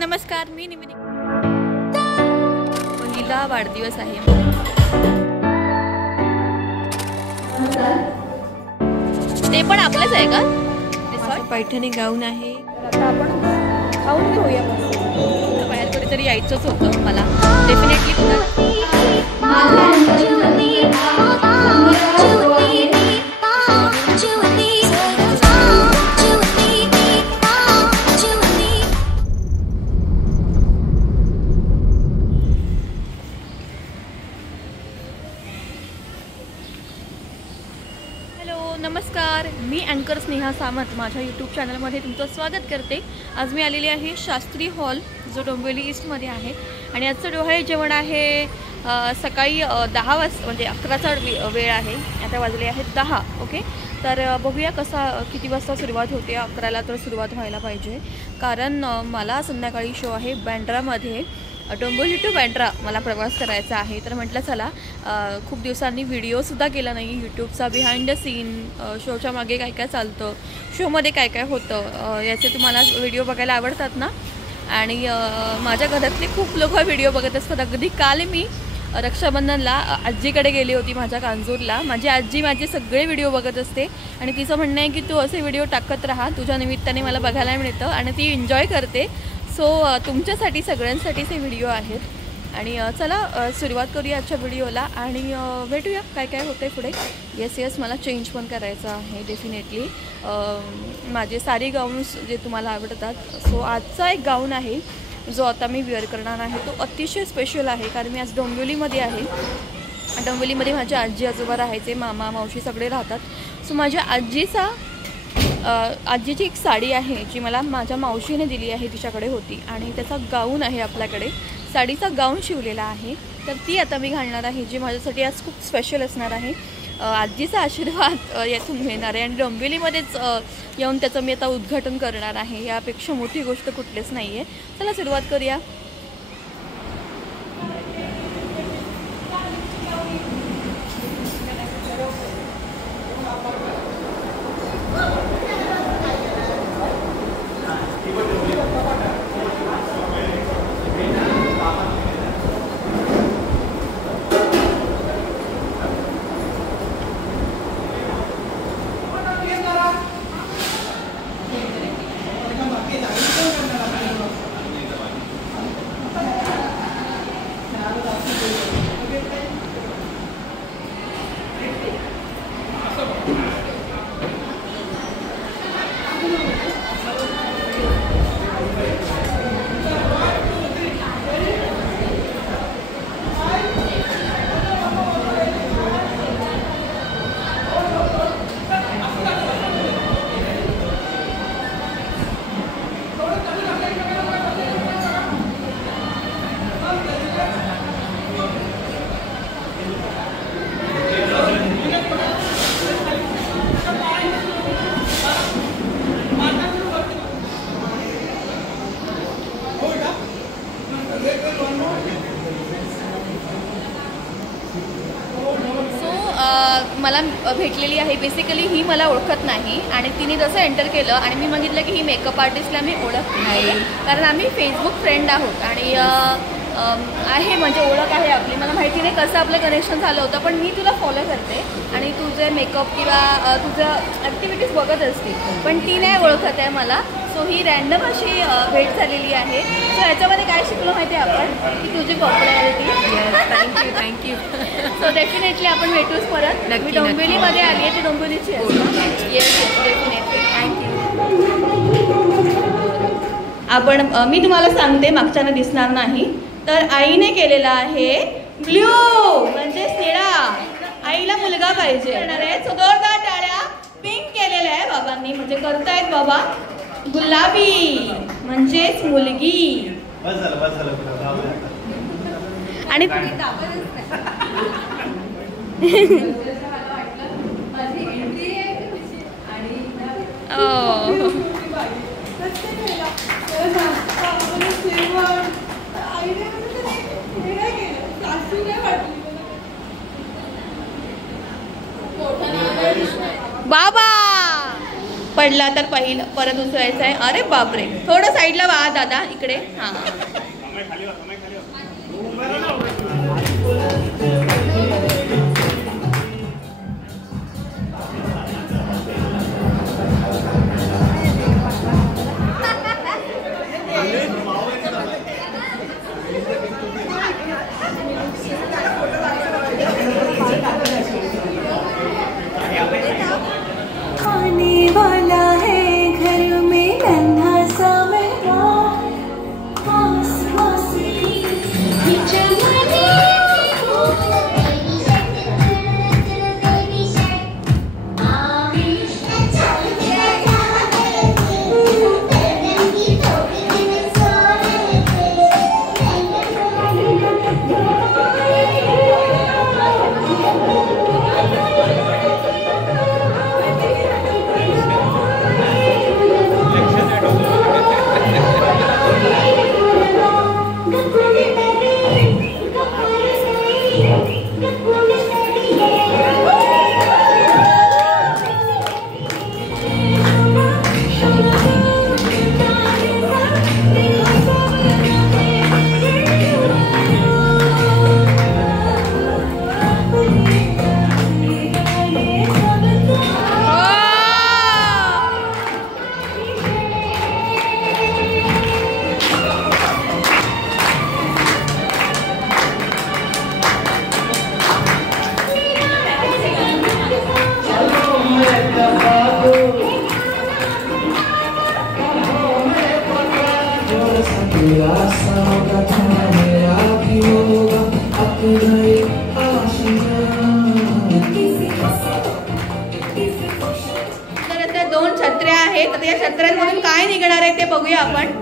नमस्कार, मी निमिनी. पहिला वाढदिवस आहे. ते पण आपलंच आहे का? पैठणी गाऊन आहे. आता आपण खाऊन घेऊया. बाहेर कुठेतरी यायचंच होतं मला. डेफिनेटली नमस्कार, मी अँकर स्नेहा सामंत माझ्या यूट्यूब चॅनलमध्ये तुमचं स्वागत करते. आज मी आलेली आहे शास्त्री हॉल, जो डोंबिवली ईस्टमध्ये आहे. आणि आजचं डोहाळे जेवण आहे सकाळी 10 वाजता, म्हणजे 11चा वेळ आहे. आता वाजले आहेत 10. ओके, तर बघूया किती वाजता सुरुवात होते. 11ला तर सुरुवात व्हायला पाहिजे, कारण मला संध्याकाळी शो आहे बँड्रामध्ये. डोंबिवली टू बँड्रा मला प्रवास करायचा आहे. तर म्हटलं चला, खूप दिवसांनी व्हिडिओसुद्धा केला नाही यूट्यूबचा. बिहाइंड द सीन, शोच्या मागे काय काय चालतं, शोमध्ये काय काय होतं, याचे तुम्हाला व्हिडिओ बघायला आवडतात ना. आणि माझ्या घरातले खूप लोक व्हिडिओ बघत असतात. अगदी काल मी रक्षाबंधनला आजीकडे गेली होती, माझ्या कांजूरला. माझी आजी माझे सगळे व्हिडिओ बघत असते आणि तिचं म्हणणं आहे की तू असे व्हिडिओ टाकत राहा, तुझ्या निमित्ताने मला बघायला मिळतं आणि ती एन्जॉय करते. सो तुमच्यासाठी सगळ्यांसाठीच हे व्हिडिओ आहेत. आणि चला सुरुवात करूया आजच्या व्हिडिओला आणि भेटूया काय काय होतं आहे पुढे. येस, मला चेंज पण करायचं आहे डेफिनेटली. माझे सारे गाऊन्स जे तुम्हाला आवडतात. सो आजचा एक गाऊन आहे जो आता मी वेअर करणार आहे. तो अतिशय स्पेशल आहे, कारण मी आज डोंबिवलीमध्ये आहे. डोंबिवलीमध्ये माझे आजी आजोबा राहायचे, मामा मावशी सगळे राहतात. सो माझ्या आजीची एक साडी आहे जी मला माझ्या मावशीने दिली आहे, तिच्याकडे होती. आणि त्याचा गाऊन आहे आपल्याकडे, साडीचा गाऊन शिवलेला आहे. तर ती आता मी घालणार आहे, जी माझ्यासाठी आज खूप स्पेशल असणार आहे. आजीचा आशीर्वाद यातून मिळणार आहे आणि डोंबिवलीमध्येच येऊन त्याचं मी आता उद्घाटन करणार आहे. यापेक्षा मोठी गोष्ट कुठलीच नाही आहे. चला सुरुवात करूया. मला भेटलेली आहे. बेसिकली ही मला ओळखत नाही आणि तिने जसं एंटर केलं आणि मी बघितलं की ही मेकअप आर्टिस्टला मी ओळख नाही, कारण आम्ही फेसबुक फ्रेंड आहोत आणि आहे म्हणजे ओळख आहे आपली. मला माहिती नाही कसं आपलं कनेक्शन झालं होतं, पण मी तुला फॉलो करते आणि तुझे मेकअप किंवा तुझं ॲक्टिव्हिटीज बघत असते, पण ती नाही ओळखत आहे मला. सो ही रॅन्डम अशी भेट झालेली आहे. सो याच्यामध्ये काय शिकलो माहिती आहे आपण, की तुझी पॉप्युलॅरिटी. थँक्यू. सो डेफिनेटली आपण भेटूच परत. मी डोंबिवलीमध्ये आली आहे, ती डोंबिवलीची आहे. Yes definitely. थँक्यू. मी तुम्हाला सांगते, मागच्यानं दिसणार नाही, तर आईने केलेला आहे ब्ल्यू, म्हणजे निळा. आईला मुलगा पाहिजे आहे. सो जोरदार टाळ्या. पिंक केलेलं आहे बाबांनी, म्हणजे करतायत बाबा. गुलाबी म्हणजेच मुलगी. आणि बाबा पडला तर पहिलं परत उचलायचं आहे. अरे बापरे, थोडं साईडला वा दादा, इकडे. हां तर आता 2 छत्र्या आहेत. आता या छत्र्यांमधून काय निघणार आहे ते बघूया आपण.